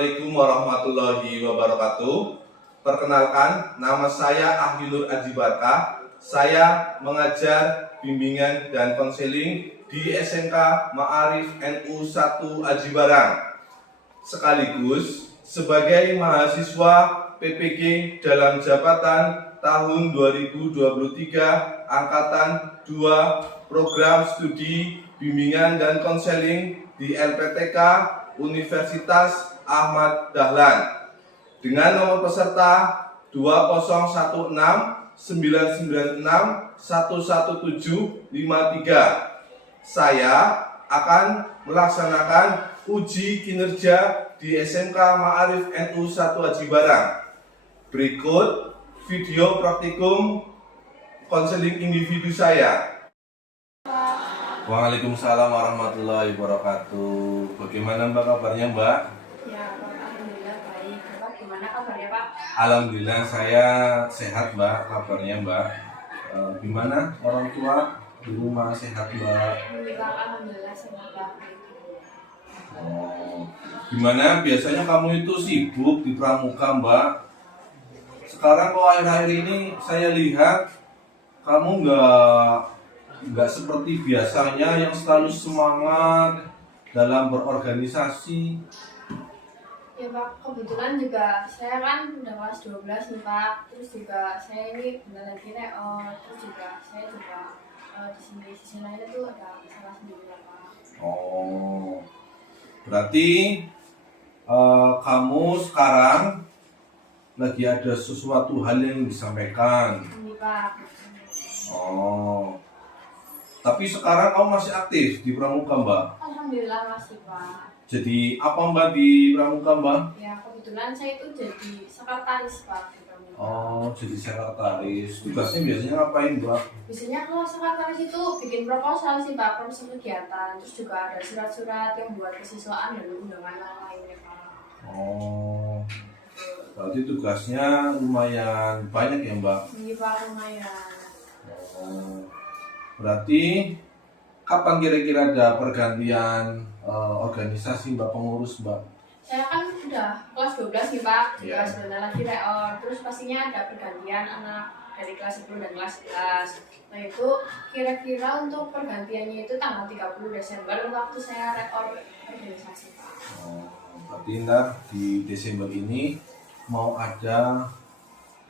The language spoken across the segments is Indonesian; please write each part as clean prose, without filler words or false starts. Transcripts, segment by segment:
Assalamualaikum warahmatullahi wabarakatuh. Perkenalkan, nama saya Ahyunur Aji Barkah. Saya mengajar bimbingan dan konseling di SMK Ma'arif NU 1 Aji Barang, sekaligus sebagai mahasiswa PPG dalam jabatan tahun 2023 Angkatan 2 Program Studi Bimbingan dan Konseling di LPTK Universitas Ahmad Dahlan dengan nomor peserta 2016 996 11753. Saya akan melaksanakan uji kinerja di SMK Ma'arif NU 1 Aji Barang. Berikut video praktikum konseling individu saya. Waalaikumsalam warahmatullahi wabarakatuh. Bagaimana Mbak kabarnya Mbak? Ya, Pak, alhamdulillah baik. Bapak gimana kabarnya Pak? Alhamdulillah saya sehat Mbak, kabarnya Mbak. Gimana orang tua di rumah sehat Mbak? Alhamdulillah sehat Pak. Gimana biasanya kamu itu sibuk di pramuka Mbak? Sekarang kok akhir-akhir ini saya lihat kamu nggak seperti biasanya yang selalu semangat dalam berorganisasi. Ya Pak, kebetulan juga saya kan udah kelas 12 nih Pak. Terus juga saya ini bentar lagi terus juga saya juga di sini lain itu ada masalah sendiri lah Pak. Oh, berarti kamu sekarang lagi ada sesuatu hal yang disampaikan. Ini Pak. Oh, tapi sekarang kamu masih aktif di pramuka Mbak? Alhamdulillah masih Pak. Jadi apa Mbak di pramuka Mbak? Ya kebetulan saya itu jadi sekretaris Pak di pramuka. Oh, jadi sekretaris. Tugasnya biasanya ngapain Mbak? Biasanya kalau sekretaris itu bikin proposal sih Pak, proposal kegiatan. Terus juga ada surat-surat yang buat kesiswaan dan undangan lainnya Pak. Oh, berarti tugasnya lumayan banyak ya Mbak? Ini Pak lumayan. Oh, berarti kapan kira-kira ada pergantian organisasi Mbak, pengurus Mbak? Saya kan udah kelas 12 nih Pak, Iya. sebentar lagi reor. Terus pastinya ada pergantian anak dari kelas 10 dan kelas 11. Nah itu kira-kira untuk pergantiannya itu tanggal 30 Desember waktu saya reor organisasi Pak. Oh, berarti ntar di Desember ini mau ada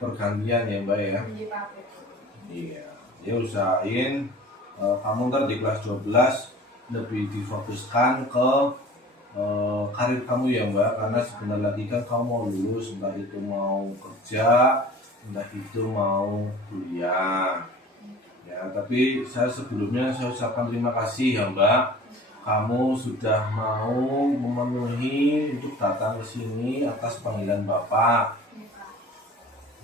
pergantian ya Mbak ya? Ini Pak itu. Iya, ya usahain kamu ntar di kelas 12 lebih difokuskan ke karir kamu ya Mbak, karena sebentar lagi kan kamu mau lulus, entah itu mau kerja, entah itu mau kuliah. Ya, tapi sebelumnya saya ucapkan terima kasih ya Mbak, kamu sudah mau memenuhi untuk datang ke sini atas panggilan Bapak. Ini Pak.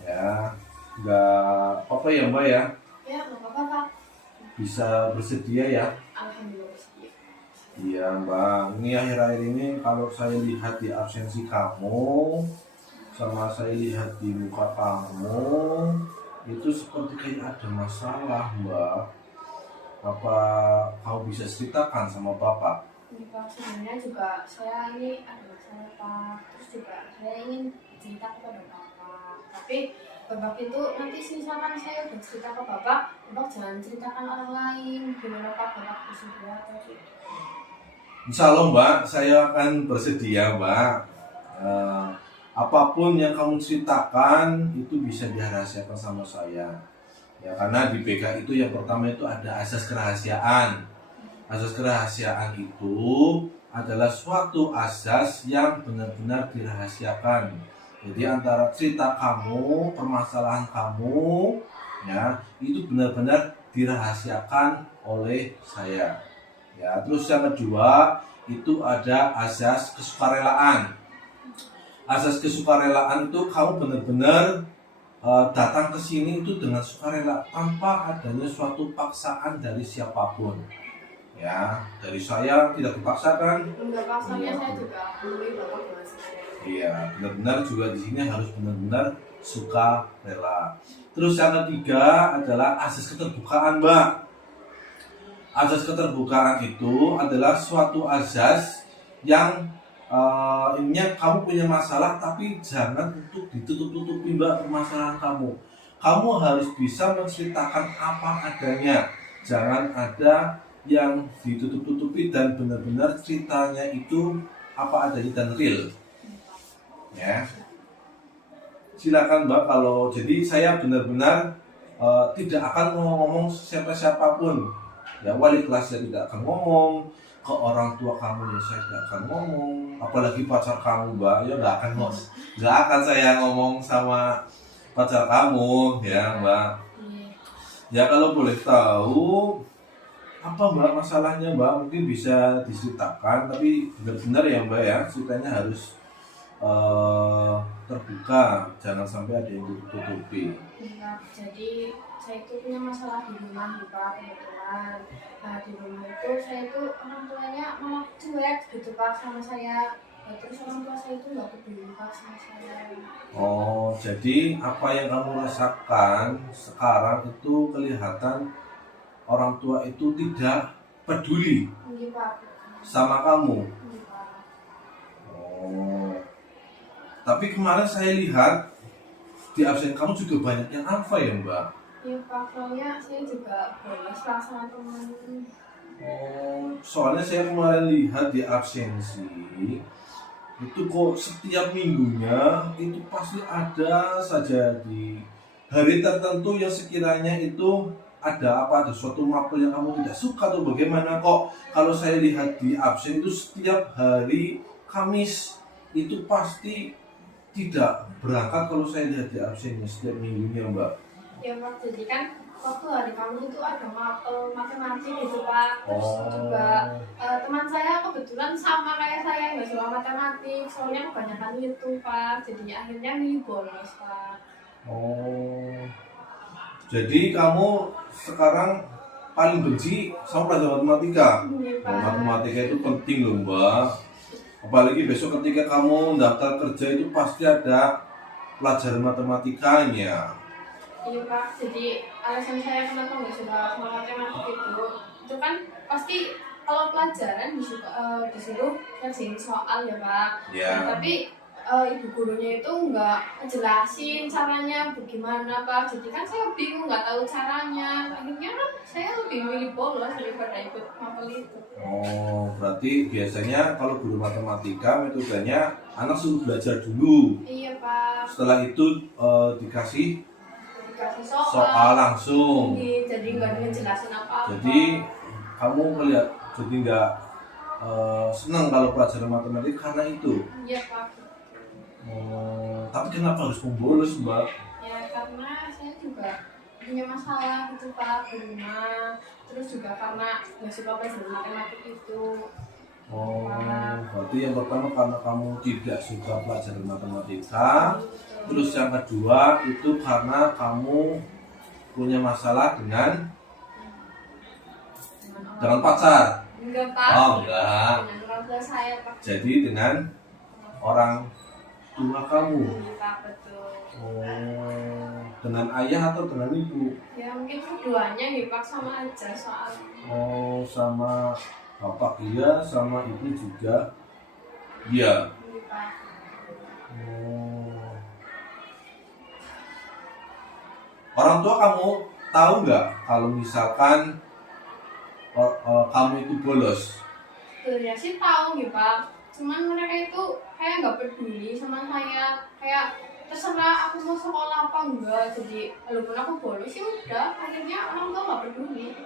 Ya, nggak apa-apa ya Mbak ya, Ya nggak apa-apa Pak. bisa bersedia ya. Alhamdulillah bersedia. Iya Mbak, ini akhir-akhir ini kalau saya lihat di absensi kamu, sama saya lihat di muka kamu, itu seperti kayak ada masalah Mbak. Apa kamu bisa ceritakan sama Bapak? Ini Pak, sebenarnya juga saya ini ada masalah Pak. Terus juga saya ingin cerita kepada Bapak. Tapi Bapak itu nanti misalkan saya udah cerita ke Bapak jangan ceritakan orang lain. Gimana Pak, Bapak bersedia atau tidak? Insya Allah Mbak, saya akan bersedia Mbak. Apapun yang kamu ceritakan itu bisa dirahasiakan sama saya. Ya, karena di BK itu yang pertama itu ada asas kerahasiaan. Asas kerahasiaan itu adalah suatu asas yang benar-benar dirahasiakan. Jadi antara cerita kamu, permasalahan kamu, ya itu benar-benar dirahasiakan oleh saya. Ya, terus yang kedua itu ada asas kesukarelaan. Asas kesukarelaan itu kamu benar-benar datang ke sini itu dengan sukarela tanpa adanya suatu paksaan dari siapapun. Ya, dari saya tidak dipaksakan. Enggak Pak, soalnya saya juga menemui Bapak dengan sengaja. Iya, benar-benar juga di sini harus benar-benar suka rela. Terus yang ketiga adalah asas keterbukaan, Mbak. Asas keterbukaan itu adalah suatu asas yang ininya kamu punya masalah, tapi jangan untuk ditutup-tutupi mbak permasalahan kamu. Kamu harus bisa menceritakan apa adanya, jangan ada yang ditutup-tutupi dan benar-benar ceritanya itu apa adanya dan real. Ya, silakan mbak. Kalau jadi saya benar-benar tidak akan ngomong siapa-siapapun. Ya wali kelas saya tidak akan ngomong, ke orang tua kamu ya saya tidak akan ngomong, apalagi pacar kamu mbak, ya nggak akan saya ngomong sama pacar kamu ya mbak. Ya kalau boleh tahu apa mbak masalahnya mbak, mungkin bisa diceritakan, tapi benar-benar ya mbak ya, ceritanya harus terbuka, jangan sampai ada yang ditutupi. Iya, jadi saya itu punya masalah di rumah nih Pak, kebetulan. Nah di rumah itu saya itu orang tuanya malah cuek gitu Pak sama saya. Nah, terus orang tua saya itu nggak peduli Pak sama saya. Oh, jadi apa yang kamu rasakan sekarang itu kelihatan orang tua itu tidak peduli Iya Pak. sama kamu. Iya Pak. Oh, tapi kemarin saya lihat di absen kamu juga banyak yang alfa ya mbak? Iya Pak, soalnya saya juga bolos lah sama teman. Oh, soalnya saya kemarin lihat di absensi itu kok setiap minggunya itu pasti ada saja di hari tertentu yang sekiranya itu ada suatu mapel yang kamu tidak suka atau bagaimana. Kok kalau saya lihat di absen itu setiap hari Kamis itu pasti tidak berangkat kalau saya lihat di absennya setiap minggunya mbak. Ya Pak, jadi kan waktu hari Kamis itu ada matematik gitu Pak. Terus juga teman saya kebetulan sama kayak saya nggak suka matematik, soalnya kebanyakan itu Pak. Jadi akhirnya bolos Pak. Oh, jadi kamu sekarang paling benci sama pelajaran matematika. Iya Pak. Matematika itu penting loh mbak, apalagi besok ketika kamu daftar kerja itu pasti ada pelajaran matematikanya. Iya Pak, jadi alasan saya kenapa nggak suka sama matematik itu kan pasti kalau pelajaran disuruh ngerjain soal ya Pak. Ya. Nah, tapi ibu gurunya itu nggak ngejelasin caranya bagaimana Pak. Jadi kan saya bingung, nggak tahu caranya. Akhirnya kan saya lebih milih bolos daripada ikut mapel itu. Oh, berarti biasanya kalau guru matematika metodenya anak suruh belajar dulu. Iya Pak. Setelah itu dikasih Dikasih soal langsung. Iya, jadi nggak ngejelasin apa-apa. Jadi kamu melihat jadi nggak senang kalau pelajaran matematika karena itu. Iya Pak. Oh, tapi kenapa harus membolos mbak? Ya karena saya juga punya masalah gitu Pak di rumah. Terus juga karena nggak suka pelajaran matematik itu. Oh, berarti yang pertama karena kamu tidak suka pelajaran matematika. Terus yang kedua itu karena kamu punya masalah dengan pacar. Enggak Pak. Oh enggak. Dengan orang tua saya Pak. Jadi dengan orang tua kamu. Iya Pak, betul. Oh, dengan ayah atau dengan ibu? Ya mungkin keduanya nih Pak, sama aja soal. Oh, sama bapak iya, sama ibu juga. Iya. Iya Pak. Oh. Orang tua kamu tahu nggak kalau misalkan kamu itu bolos? Sebenarnya sih tahu nih Pak. Cuman mereka itu kayak nggak peduli sama saya. Kayak terserah aku mau sekolah apa enggak. Jadi walaupun aku bolos ya udah. Akhirnya orang tua nggak peduli.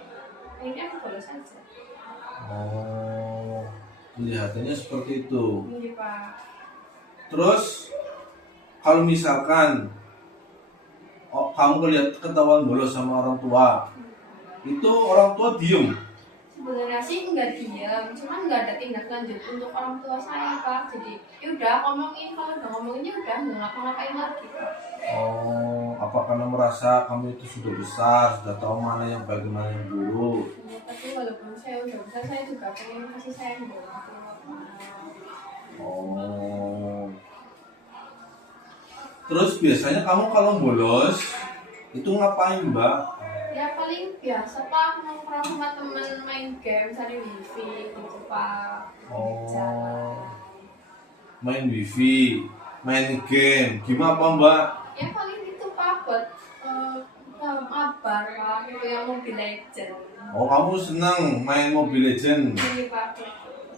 Akhirnya aku bolos aja. Oh, kelihatannya seperti itu. Iya Pak. Terus kalau misalkan kamu ketahuan bolos sama orang tua, itu orang tua diem. Sebenarnya sih nggak diam, cuman nggak ada tindak lanjut untuk orang tua saya Pak. Jadi yaudah ngomongin, kalau udah ngomongin ya udah nggak ngapa-ngapain lagi Pak. Oh, apa karena merasa kamu itu sudah besar, sudah tahu mana yang baik mana yang buruk? Ya, tapi walaupun saya udah besar, saya juga pengen kasih sayang ke orang tua. Oh. Terus biasanya kamu kalau bolos itu ngapain mbak? Ya paling biasa Pak, nongkrong sama temen, main game, cari wifi gitu Pak. Oh. Jalan. main wifi, main game, gimana apa mbak? Ya paling itu Pak buat mabar Pak, itu yang Mobile Legend. Oh kamu senang main Mobile Legend? Ini Pak.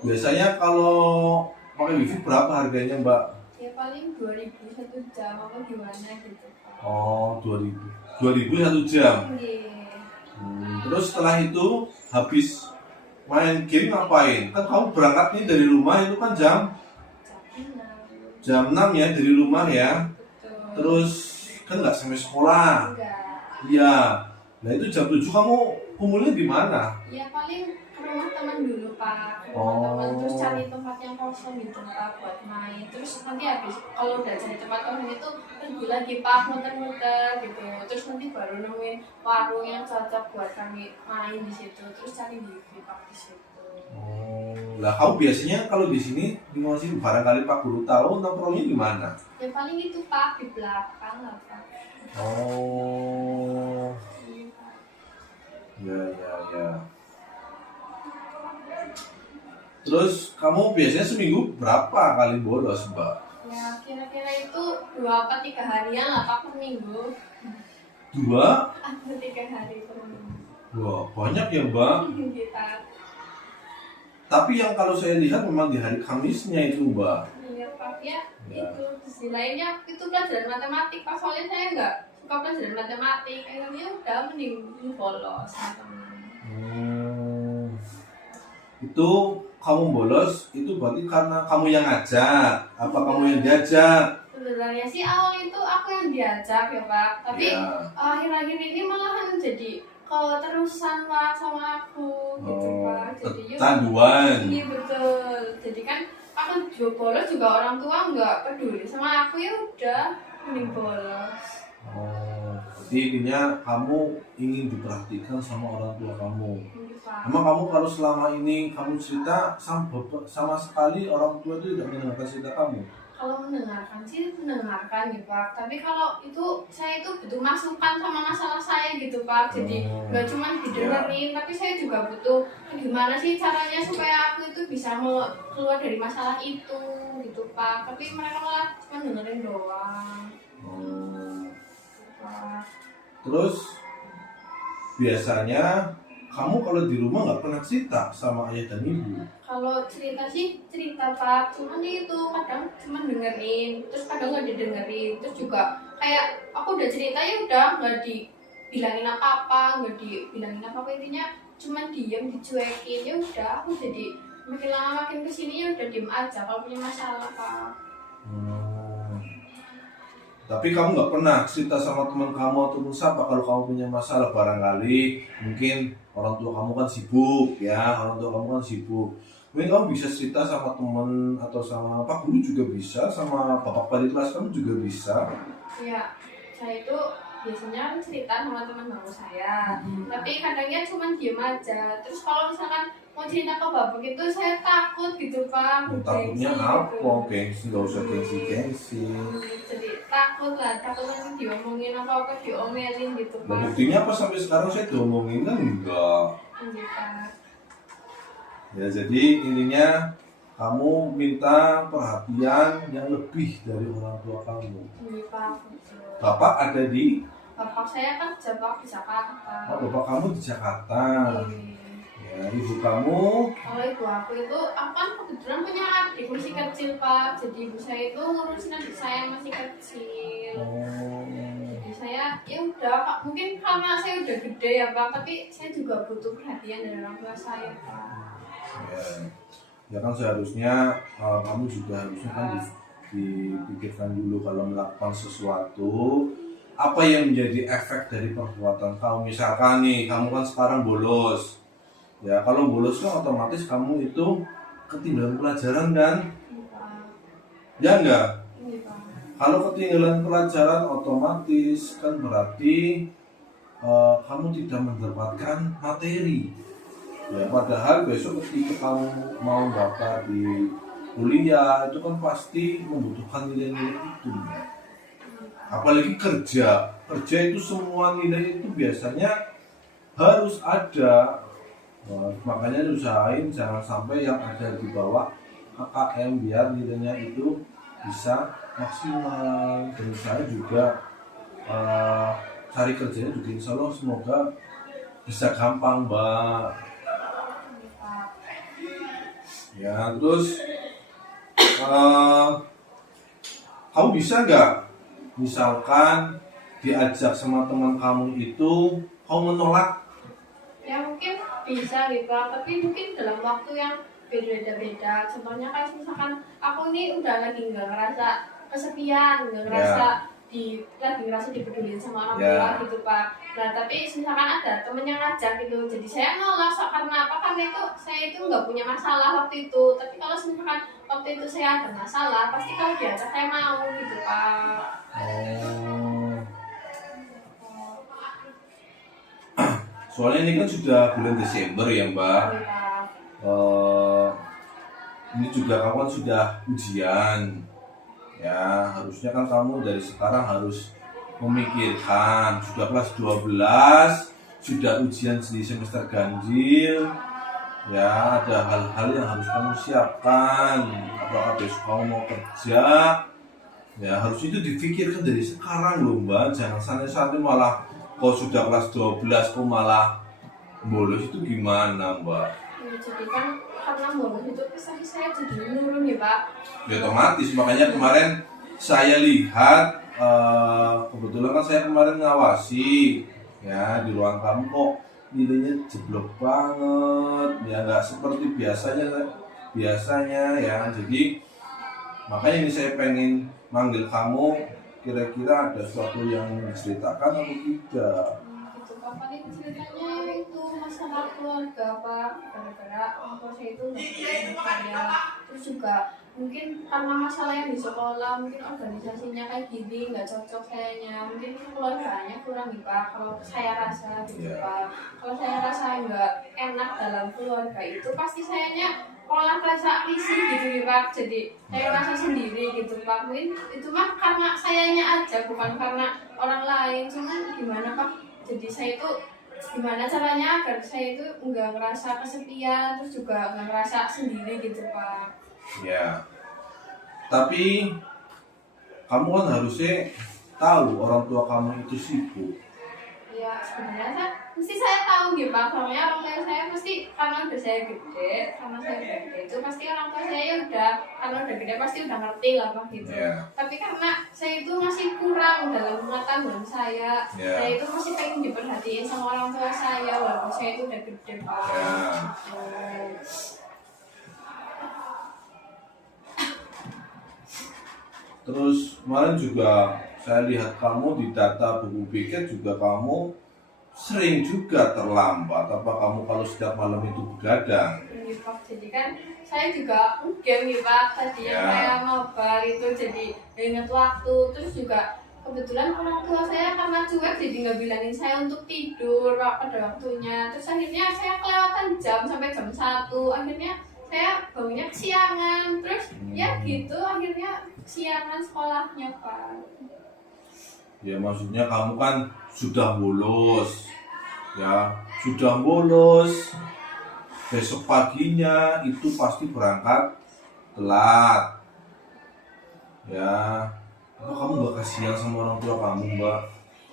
Biasanya kalau pakai wifi berapa harganya mbak? Ya paling 2.000 1 jam apa gimana gitu Pak. Oh 2000 1 jam. Iya. Terus setelah itu habis main game ngapain? Kan kamu berangkat nih dari rumah itu kan jam 6 ya dari rumah ya. Betul. Terus kan nggak sampai sekolah. Enggak. Iya. Nah itu jam 7 kamu kumpulnya di mana? Ya paling ke rumah teman dulu Pak, ke Oh. rumah teman terus cari tempat yang kosong gitu Pak buat main. Terus nanti habis kalau udah cari tempat kosong itu pergi lagi Pak muter-muter gitu. Terus nanti baru nemuin warung yang cocok buat kami main di situ. Terus cari wifi Pak di situ. Oh. Lah kamu biasanya kalau di sini di sini barangkali Pak Guru tahu nongkrongnya di mana? Ya paling itu Pak di belakang lah Pak. Oh. Iya, Pak. Ya. Terus kamu biasanya seminggu berapa kali bolos mbak? Ya kira-kira itu 2 apa 3 harian lah Pak per minggu. 2? Atau 3 hari per minggu. Wah banyak ya mbak. Kita. Tapi yang kalau saya lihat memang di hari Kamisnya itu mbak. Iya Pak ya, Ya. itu sisi lainnya itu pelajaran matematik Pak, soalnya saya nggak suka pelajaran matematik, akhirnya udah mending bolos sama teman. Itu kamu bolos itu berarti karena kamu yang ngajak apa kamu yang diajak? Sebenarnya sih awal itu aku yang diajak ya Pak, tapi Ya. akhir-akhir ini malahan jadi keterusan Pak sama aku gitu Pak, jadi yuk. Kecanduan. Iya betul, jadi kan aku juga bolos juga orang tua nggak peduli sama aku, ya udah mending bolos. Oh, jadi intinya kamu ingin diperhatikan sama orang tua kamu. Gitu, Pak. Emang kamu kalau selama ini kamu cerita sama sekali orang tua itu tidak mendengarkan cerita kamu? Kalau mendengarkan sih mendengarkan ya Pak, tapi kalau itu saya itu butuh masukan sama masalah saya gitu Pak, jadi nggak cuma didengerin, tapi saya juga butuh gimana sih caranya supaya aku itu bisa keluar dari masalah itu gitu Pak, tapi mereka malah cuma dengerin doang gitu, Pak. Terus biasanya kamu kalau di rumah nggak pernah cerita sama ayah dan ibu? Kalau cerita sih cerita Pak, cuman itu kadang cuma dengerin, terus kadang nggak didengerin, terus juga kayak aku udah cerita ya udah nggak dibilangin apa-apa, intinya cuma diem dicuekin, ya udah aku jadi makin lama makin kesini ya udah diem aja kalau punya masalah Pak. Tapi kamu nggak pernah cerita sama teman kamu atau siapa kalau kamu punya masalah, barangkali mungkin orang tua kamu kan sibuk ya, mungkin kamu bisa cerita sama teman atau sama Pak Guru juga bisa, sama bapak wali kelas kamu juga bisa. Ya, saya itu biasanya cerita sama teman baru saya, tapi kadangnya cuma diem aja. Terus kalau misalkan mau cerita ke bapak itu saya takut gitu Pak, Takutnya gengsi apa? gitu. Gengsi, nggak usah gengsi. Jadi takut nanti diomongin apa diomelin gitu Nah, Pak. buktinya apa sampai sekarang saya diomongin kan enggak. Iya Pak. Ya jadi intinya kamu minta perhatian yang lebih dari orang tua kamu. Iya Pak. Betul. Bapak ada di? Bapak saya kan kerja di Jakarta. Oh, bapak kamu di Jakarta. Iya. Ya, ibu kamu? Kalau ibu aku itu, aku kan kebetulan punya adik masih kecil Pak. Jadi ibu saya itu ngurusin adik saya yang masih kecil. Oh. Jadi saya ya udah Pak, mungkin karena saya udah gede ya Pak, tapi saya juga butuh perhatian dari orang tua saya Pak. Ya kan seharusnya kamu juga harusnya kan dipikirkan dulu kalau melakukan sesuatu apa yang menjadi efek dari perbuatan kamu. Misalkan nih kamu kan sekarang bolos ya, kalau bolos kan otomatis kamu itu ketinggalan pelajaran kan Iya Pak. ya enggak? Iya Pak. Kalau ketinggalan pelajaran otomatis kan berarti kamu tidak mendapatkan materi. Ya, padahal besok ketika kamu mau daftar di kuliah itu kan pasti membutuhkan nilai-nilai itu. Apalagi kerja itu semua nilai itu biasanya harus ada. Makanya usahain jangan sampai yang ada di bawah KKM biar nilainya itu bisa maksimal. Dan saya juga cari kerjanya juga insya Allah semoga bisa gampang Mbak. Iya, Pak. Ya terus kamu bisa nggak misalkan diajak sama teman kamu itu kamu menolak? Ya mungkin bisa gitu Pak, tapi mungkin dalam waktu yang beda-beda. Contohnya kayak misalkan aku ini udah lagi nggak ngerasa kesepian, nggak ngerasa lagi ngerasa dipedulin sama orang tua gitu Pak. Nah tapi misalkan ada temen yang ngajak gitu, jadi saya nolak karena apa? Karena itu saya itu nggak punya masalah waktu itu. Tapi kalau misalkan waktu itu saya ada masalah, pasti kalau diajak saya mau gitu Pak. Oh. Soalnya ini kan sudah bulan Desember ya Mbak. Gitu, Pak. Ini juga kamu kan sudah ujian. Ya harusnya kan kamu dari sekarang harus memikirkan sudah kelas 12, sudah ujian di semester ganjil. Ya ada hal-hal yang harus kamu siapkan. Apakah besok kamu mau kerja? Ya harus itu difikirkan dari sekarang loh Mbak. Jangan sampai malah kau sudah kelas 12 kau malah bolos, itu gimana Mbak? Ya, jadi kan karena bolos itu prestasi saya jadi menurun ya Pak. Ya otomatis, makanya kemarin saya lihat kebetulan kan saya kemarin ngawasi ya di ruang kamu kok nilainya jeblok banget ya, nggak seperti biasanya ya. Jadi makanya ini saya pengen manggil kamu, kira-kira ada sesuatu yang diceritakan atau tidak? Gitu Pak, paling ceritanya itu masalah keluarga Pak. Gara-gara orang tua saya itu nggak punya saya. Terus juga mungkin karena masalah yang di sekolah, mungkin organisasinya kayak gini nggak cocok kayaknya. Mungkin keluarganya kurang nih Pak. Kalau saya rasa gitu Pak. Kalau saya rasa nggak enak dalam keluarga itu pasti sayanya malah rasa risih gitu nih Pak. Jadi saya rasa sendiri gitu Pak. Mungkin itu mah karena sayanya aja, bukan karena orang lain. Cuman gimana Pak? Jadi saya itu gimana caranya agar saya itu nggak ngerasa kesepian, terus juga nggak ngerasa sendiri gitu Pak. Ya, tapi kamu kan harusnya tahu orang tua kamu itu sibuk. Ya sebenarnya mesti saya tahu gitu Pak, soalnya orang tua saya pasti karena udah saya gede, karena saya udah gede itu pasti orang tua saya udah, karena udah gede pasti udah ngerti lah Pak gitu. Tapi karena saya itu masih kurang dalam pengetahuan saya itu masih pengen diperhatiin sama orang tua saya walaupun saya itu udah gede Pak. Terus kemarin juga saya lihat kamu di data buku pikir juga kamu sering juga terlambat. Apa kamu kalau setiap malam itu begadang? Iya Pak, jadi kan saya juga game nih Pak. Tadinya saya mabar itu jadi ingat waktu. Terus juga kebetulan orang tua saya karena cuek jadi nggak bilangin saya untuk tidur Pak pada waktunya. Terus akhirnya saya kelewatan jam sampai jam 1. Akhirnya saya bangunnya kesiangan. Terus ya gitu akhirnya kesiangan sekolahnya Pak. Ya maksudnya kamu kan sudah bolos. Ya, sudah bolos. Besok paginya itu pasti berangkat telat. Ya, apa kamu gak kasihan sama orang tua kamu, Mbak?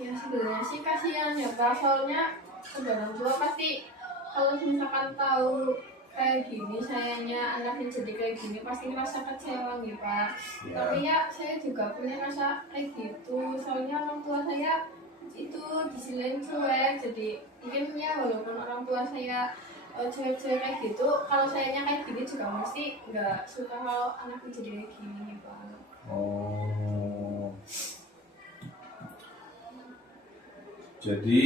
Ya sebenarnya sih kasihan ya Pak, soalnya orang tua pasti kalau misalkan tahu kayak gini sayanya anaknya jadi kayak gini pasti ngerasa kecewa nih Pak. Tapi ya saya juga punya rasa kayak gitu, soalnya orang tua saya itu di sini cuek, jadi mungkin ya walaupun orang tua saya cuek-cuek kayak gitu, kalau sayanya kayak gini juga mesti nggak suka kalau anaknya jadi kayak gini nih Pak. Oh, jadi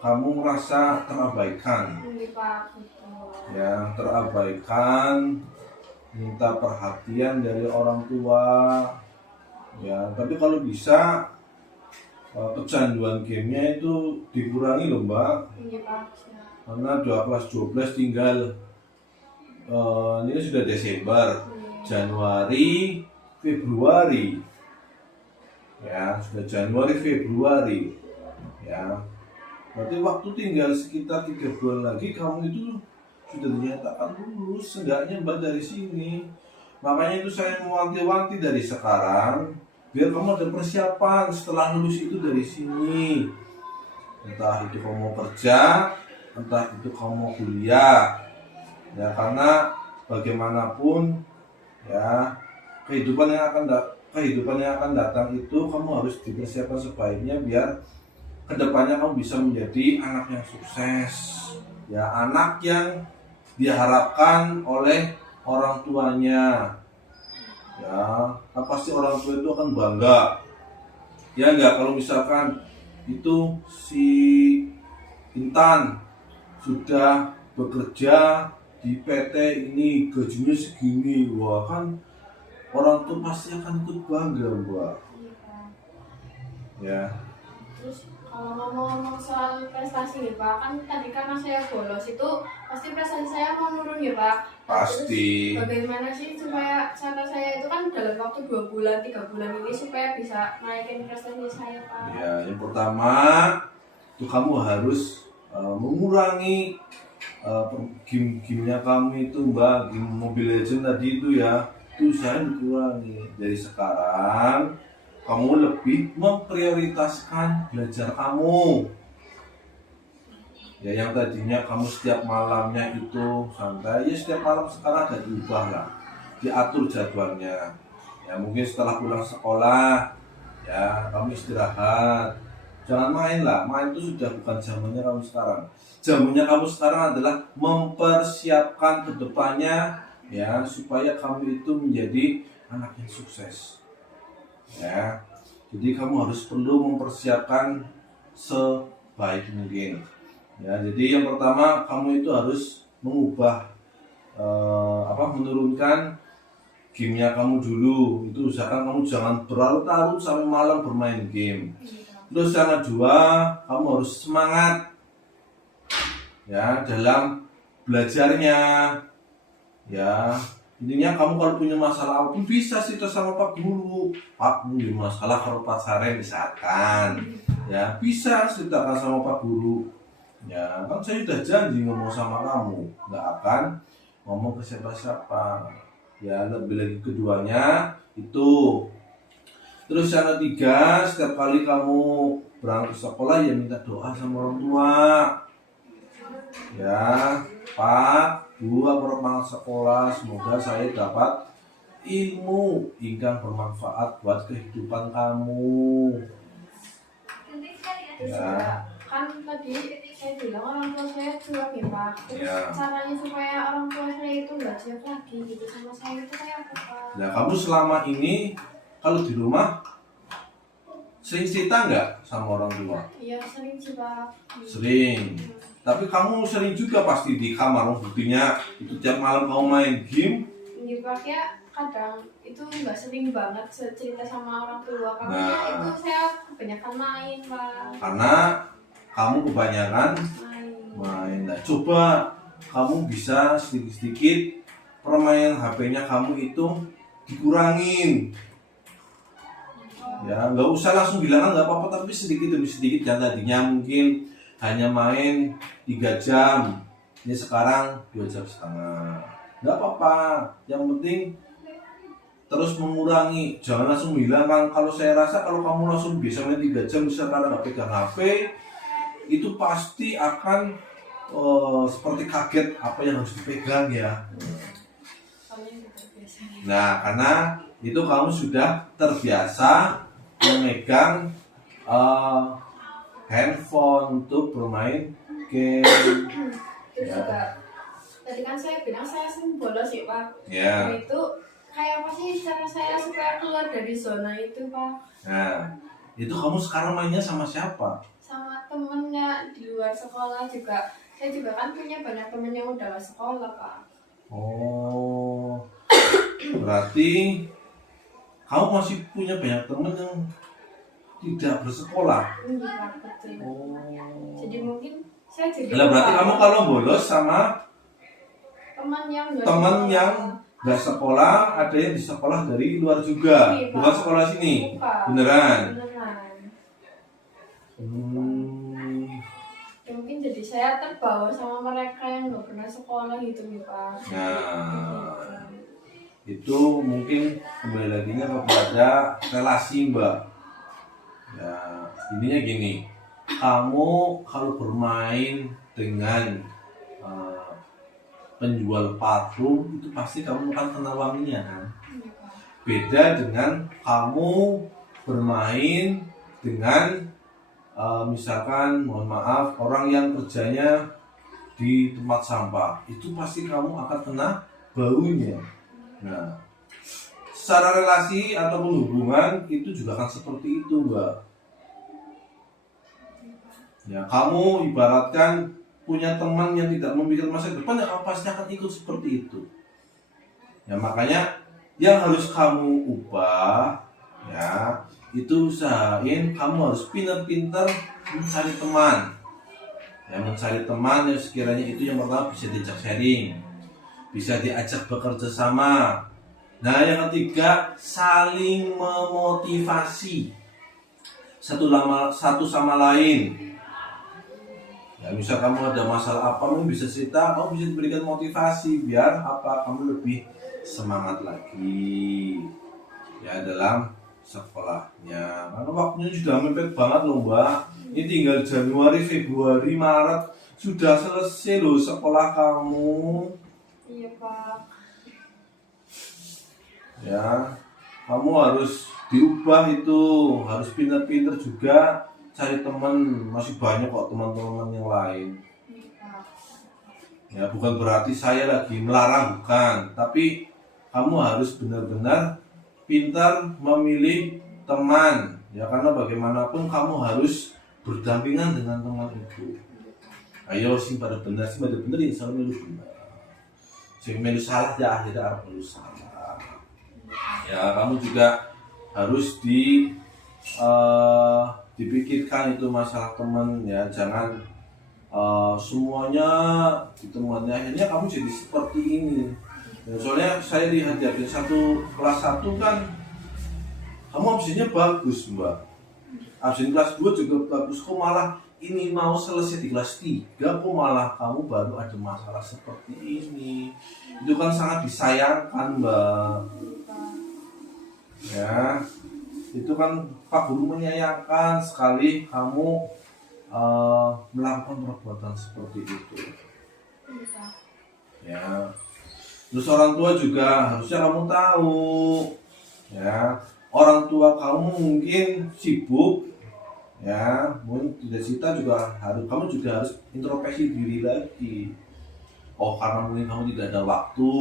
kamu merasa terabaikan? Pak, betul. Ya, terabaikan, minta perhatian dari orang tua. Ya, tapi kalau bisa kecanduan gamenya itu dikurangi loh Mbak. Iya Pak. Karena kelas 12 tinggal ini sudah Desember, Januari, Februari. Ya, sudah Januari, Februari. Ya. Berarti waktu tinggal sekitar 3 bulan lagi kamu itu sudah dinyatakan lulus, seenggaknya Mbak dari sini. Makanya itu saya mewanti-wanti dari sekarang, biar kamu ada persiapan setelah lulus itu dari sini. Entah itu kamu mau kerja, entah itu kamu mau kuliah. Ya, karena bagaimanapun ya kehidupan yang akan datang itu kamu harus dipersiapkan sebaiknya biar kedepannya kamu bisa menjadi anak yang sukses, ya, anak yang diharapkan oleh orang tuanya, ya, kan pasti orang tua itu akan bangga, ya enggak, kalau misalkan itu si Intan sudah bekerja di PT ini gajinya segini, wah kan orang tua pasti akan ikut bangga, Mbak. Iya, Pak. Ya. Terus kalau ngomong-ngomong soal prestasi nih Pak, kan tadi karena saya bolos itu pasti prestasi saya mau nurun ya Pak. Pasti. Terus bagaimana sih supaya cara saya itu kan dalam waktu 2 bulan, 3 bulan ini supaya bisa naikin prestasi saya Pak? Ya, yang pertama itu kamu harus mengurangi game-gamenya kamu itu, Mbak, game Mobile Legends tadi itu ya, itu saya dikurangi. Dari sekarang kamu lebih memprioritaskan belajar kamu. Ya, yang tadinya kamu setiap malamnya itu santai, ya setiap malam sekarang ada diubah lah, diatur jadwalnya. Ya mungkin setelah pulang sekolah, ya kamu istirahat. Jangan main lah, main itu sudah bukan zamannya kamu sekarang. Zamannya kamu sekarang adalah mempersiapkan kedepannya, ya, supaya kamu itu menjadi anak yang sukses. Ya, jadi kamu harus perlu mempersiapkan sebaik mungkin. Ya, jadi yang pertama kamu itu harus mengubah menurunkan gamenya kamu dulu. Itu usahakan kamu jangan berlarut-larut sampai malam bermain game. Terus yang kedua, kamu harus semangat ya dalam belajarnya. Ya, intinya kamu kalau punya masalah apapun bisa cerita sama Pak Guru. Pak, punya masalah kalau pacaran misalkan, ya bisa ceritakan sama Pak Guru. Ya, kan saya sudah janji ngomong sama kamu, nggak akan ngomong ke siapa-siapa. Ya, lebih lagi keduanya itu. Terus yang ketiga, setiap kali kamu berangkat ke sekolah ya minta doa sama orang tua. Ya, Pak, Bu, aku berangkat sekolah, semoga saya dapat ilmu yang bermanfaat buat kehidupan kamu. Ya. Kan tadi saya bilang orang tua saya curang ya Pak. Terus Ya. caranya supaya orang tua saya itu nggak curang lagi gitu sama saya itu kayak apa Pak? Nah, kamu selama ini kalau di rumah sering cerita nggak sama orang tua? Iya sering sih Pak. Sering. Tapi kamu sering juga pasti di kamar, buktinya itu tiap malam kamu main game. Iya Pak, ya kadang itu nggak sering banget cerita sama orang tua karena Nah. itu saya kebanyakan main Pak. Karena kamu kebanyakan main. Nah, coba kamu bisa sedikit-sedikit permainan HP-nya kamu itu dikurangin. Ya, nggak usah langsung bilang nggak apa-apa, tapi sedikit demi sedikit. Dan tadinya mungkin hanya main 3 jam, ini sekarang 2,5 jam. Nggak apa-apa, yang penting terus mengurangi, jangan langsung hilangkan. Kalau saya rasa kalau kamu langsung bisa main 3 jam misalkan nggak pegang HP, itu pasti akan seperti kaget apa yang harus dipegang ya. Nah, karena itu kamu sudah terbiasa memegang handphone untuk bermain game. Terus Ya. juga tadi kan saya bilang saya sering bolos ya Pak. Ya. Nah, itu kayak apa sih cara saya supaya keluar dari zona itu Pak? Nah, itu kamu sekarang mainnya sama siapa? Sama temennya di luar sekolah juga. Saya juga kan punya banyak temen yang udah sekolah Pak. Oh, berarti kamu masih punya banyak teman yang tidak bersekolah. Iya Pak, betul. Oh. Jadi mungkin saya jadi Lah, berarti lupa. kamu kalau bolos sama teman yang nggak teman sekolah. yang nggak sekolah, ada yang di sekolah dari luar juga, Iya, Pak. bukan sekolah sini. Bukan. Beneran. Beneran. Hmm. Ya, mungkin jadi jadi saya terbawa sama mereka yang nggak pernah sekolah gitu nih Pak. Nah, itu mungkin kembali lagi kepada relasi Mbak. Ya, intinya gini, kamu kalau bermain dengan penjual parfum itu pasti kamu akan kenal wanginya kan. Beda dengan kamu bermain dengan misalkan mohon maaf orang yang kerjanya di tempat sampah, itu pasti kamu akan kena baunya. Nah, secara relasi ataupun hubungan itu juga akan seperti itu Mbak. Ya, kamu ibaratkan punya teman yang tidak memikirkan masa depan, ya kamu pasti akan ikut seperti itu. Ya makanya yang harus kamu ubah, ya itu usahain kamu harus pintar-pintar mencari teman. Ya, mencari teman yang sekiranya itu yang pertama bisa diajak sharing, bisa diajak bekerja sama. Nah yang ketiga, saling memotivasi satu sama lain. Ya, misal kamu ada masalah apa, kamu bisa cerita, kamu bisa diberikan motivasi biar apa, kamu lebih semangat lagi ya dalam sekolahnya. Karena waktunya sudah mepet banget loh Mbak. Ini tinggal Januari, Februari, Maret sudah selesai loh sekolah kamu. Iya Pak. Ya, kamu harus diubah itu, harus pintar-pintar juga. Cari teman, masih banyak kok teman-teman yang lain. Ya bukan berarti saya lagi melarang, bukan, tapi kamu harus benar-benar pintar memilih teman. Ya karena bagaimanapun kamu harus berdampingan dengan teman itu. Ayo sing pada benar, sing pada benar ya selalu melu benar. Sing melu salah ya akhirnya harus melu salah. Ya kamu juga harus dipikirkan itu masalah teman ya, jangan semuanya di temannya, akhirnya kamu jadi seperti ini ya, soalnya saya lihat ya di kelas 1 kan kamu absennya bagus Mbak, absen kelas 2 juga bagus, kok malah ini mau selesai di kelas 3 kok malah kamu baru ada masalah seperti ini. Itu kan sangat disayangkan Mbak ya. Itu kan Pak Guru menyayangkan sekali kamu melakukan perbuatan seperti itu. Ya. Terus orang tua juga harusnya kamu tahu, ya orang tua kamu mungkin sibuk, ya mungkin tidak cita juga harus kamu juga harus introspeksi diri lagi. Oh karena mungkin kamu tidak ada waktu,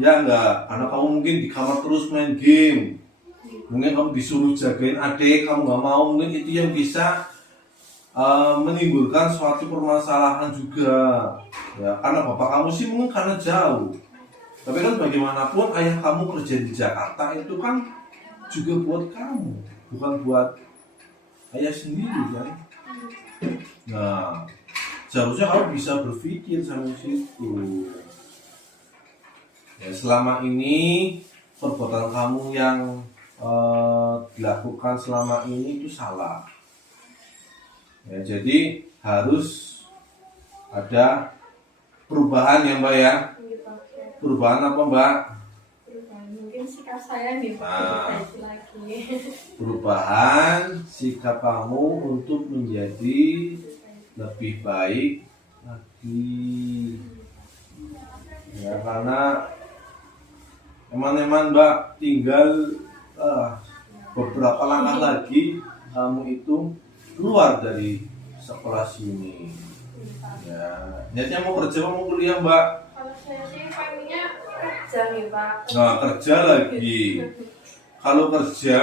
ya enggak, karena kamu mungkin di kamar terus main game. Mungkin kamu disuruh jagain adik, kamu nggak mau, mungkin itu yang bisa menimbulkan suatu permasalahan juga. Ya, karena bapak kamu sih mungkin karena jauh. Tapi kan bagaimanapun ayah kamu kerja di Jakarta itu kan juga buat kamu, bukan buat ayah sendiri kan. Nah, seharusnya kamu bisa berpikir sampai situ. Ya, selama ini perbuatan kamu yang dilakukan selama ini itu salah. Ya, jadi harus ada perubahan ya Mbak ya. Perubahan apa Mbak? Perubahan mungkin sikap saya nih Pak. Nah, Lagi. perubahan sikap kamu untuk menjadi lebih baik lagi. Ya karena eman-eman Mbak tinggal beberapa langkah lagi kamu itu keluar dari sekolah sini. Ya, niatnya mau kerja mau kuliah Mbak? Kalau saya sih pengennya kerja nih Pak. Nah kerja lagi. Kalau kerja,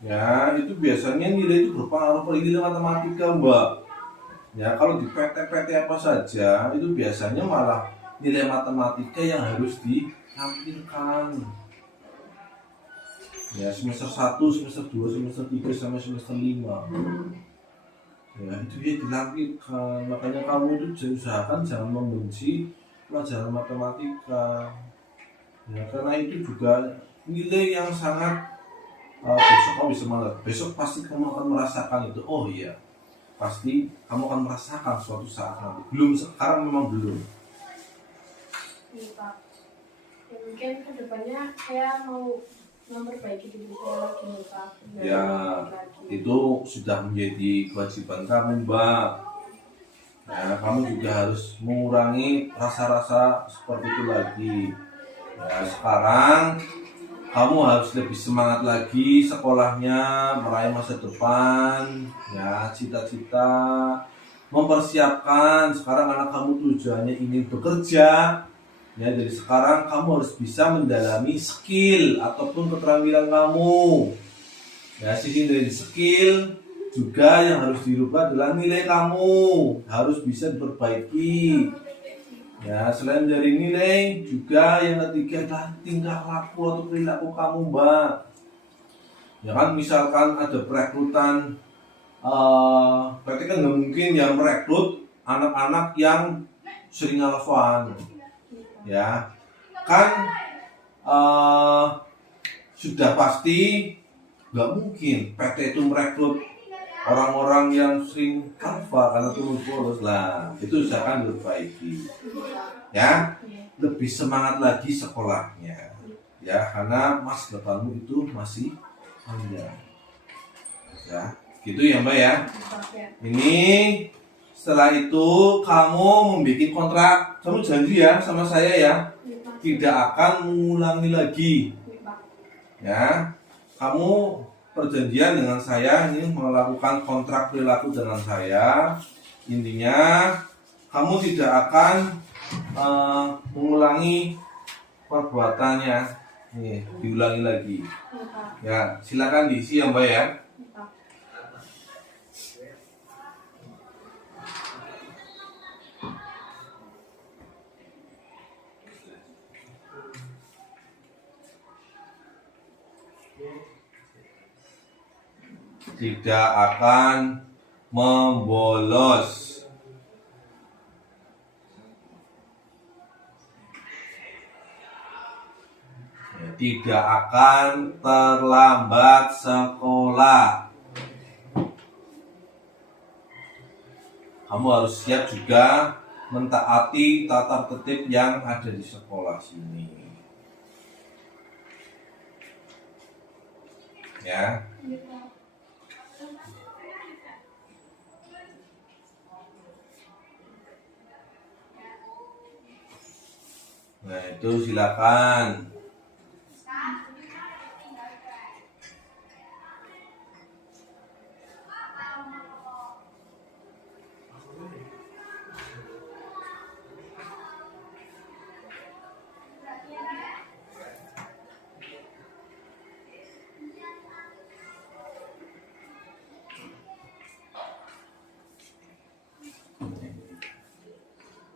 ya itu biasanya nilai itu berpengaruh pada nilai matematika Mbak. Ya kalau di PT-PT apa saja itu biasanya malah nilai matematika yang harus ditampilkan. Ya semester 1, semester 2, semester 3, sampai semester 5. Ya itu dia dilampirkan. Makanya kamu itu usahakan jangan membenci pelajaran matematika. Ya karena itu juga nilai yang sangat besok kamu bisa melihat. Besok pasti kamu akan merasakan itu. Oh iya, pasti kamu akan merasakan suatu saat nanti. Belum sekarang, memang belum. Iya Pak. Ya, mungkin kedepannya saya mau memperbaiki diri saya lagi nih Pak. Ya, itu sudah menjadi kewajiban kamu, Mbak. Ya, kamu juga harus mengurangi rasa-rasa seperti itu lagi. Ya, sekarang kamu harus lebih semangat lagi sekolahnya, meraih masa depan, ya, cita-cita, mempersiapkan. Sekarang anak kamu tujuannya ingin bekerja, ya, dari sekarang kamu harus bisa mendalami skill ataupun keterampilan kamu. Ya, sisi dari skill juga yang harus dirubah adalah nilai kamu, harus bisa diperbaiki. Ya, selain dari nilai, juga yang ketiga adalah tingkah laku atau perilaku kamu, Mbak. Ya kan, misalkan ada perekrutan, berarti kan nggak mungkin ya merekrut anak-anak yang sering nelfon. Ya, kan sudah pasti nggak mungkin PT itu merekrut orang-orang yang sering alfa karena turun bolos lah. Itu usahakan diperbaiki. Ya, lebih semangat lagi sekolahnya, ya, karena masa depanmu itu masih panjang, ya, gitu ya Mbak ya. Ini setelah itu kamu membuat kontrak, kamu janji ya sama saya ya, tidak akan mengulangi lagi, ya. Kamu perjanjian dengan saya ini melakukan kontrak perilaku dengan saya. Intinya kamu tidak akan mengulangi perbuatannya, nih, diulangi lagi. Ya, silakan diisi ya Mbak ya. Tidak akan membolos. Tidak akan terlambat sekolah. Kamu harus siap juga mentaati tata tertib yang ada di sekolah sini. Ya. Nah, itu silakan.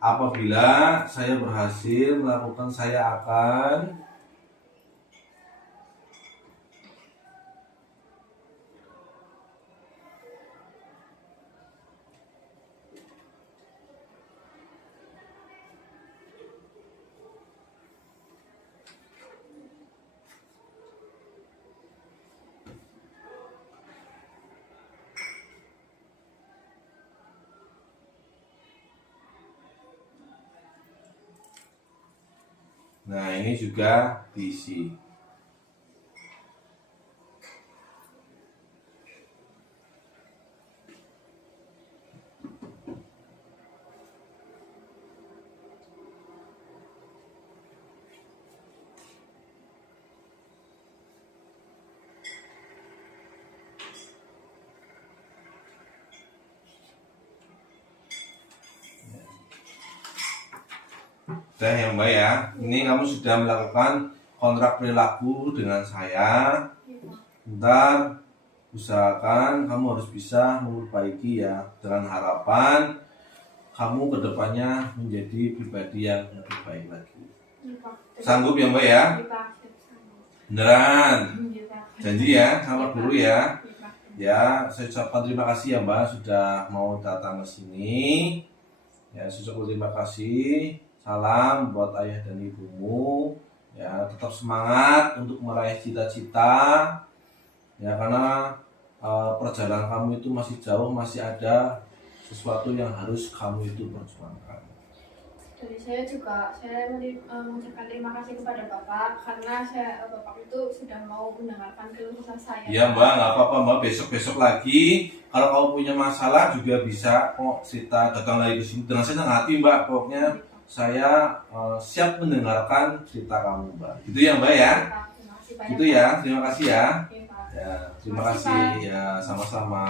Apabila saya berhasil melakukan, saya akan nah, ini juga diisi. Udah ya Mbak ya, ini kamu sudah melakukan kontrak perilaku dengan saya. Ntar usahakan kamu harus bisa memperbaiki ya, dengan harapan kamu kedepannya menjadi pribadi yang lebih baik lagi. Sanggup ya Mbak ya? Beneran? Janji ya sama guru ya? Ya, saya ucapkan terima kasih ya Mbak sudah mau datang ke sini. Ya, saya ucapkan terima kasih. Salam buat ayah dan ibumu. Ya, tetap semangat untuk meraih cita-cita. Ya, karena perjalanan kamu itu masih jauh, masih ada sesuatu yang harus kamu itu perjuangkan. Dari saya juga, saya mengucapkan terima kasih kepada Bapak karena Bapak itu sudah mau mendengarkan keluh kesah saya. Iya Mbak, nggak apa-apa Mbak, besok-besok lagi kalau kamu punya masalah juga bisa kok cerita, datang lagi ke sini dengan senang hati Mbak. Pokoknya saya siap mendengarkan cerita kamu Mbak. Gitu ya Mbak ya. Pak, terima kasih banyak, Gitu Pak. ya, terima kasih ya. Oke, Pak. Ya, terima Terima kasih, kasih Pak. ya, sama-sama.